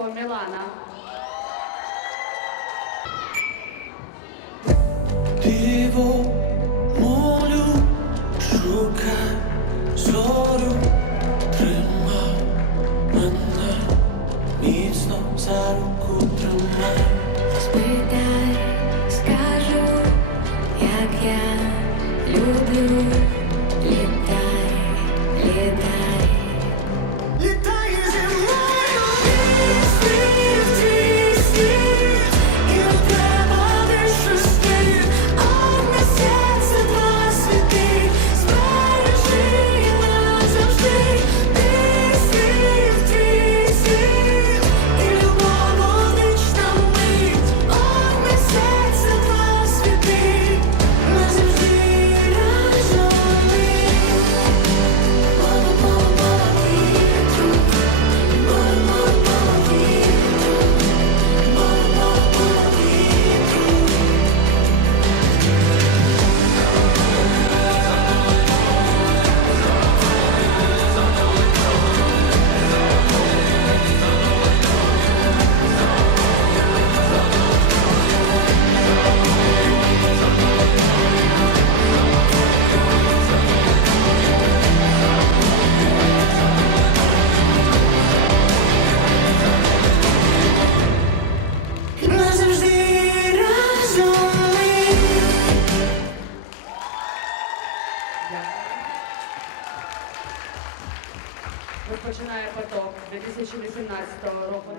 Ткаченко Милана. Диво молю, шука, зорю, тримай мене, міцно за руку тримай. Спитай, скажу, як я люблю. розпочинає поток 2018 року.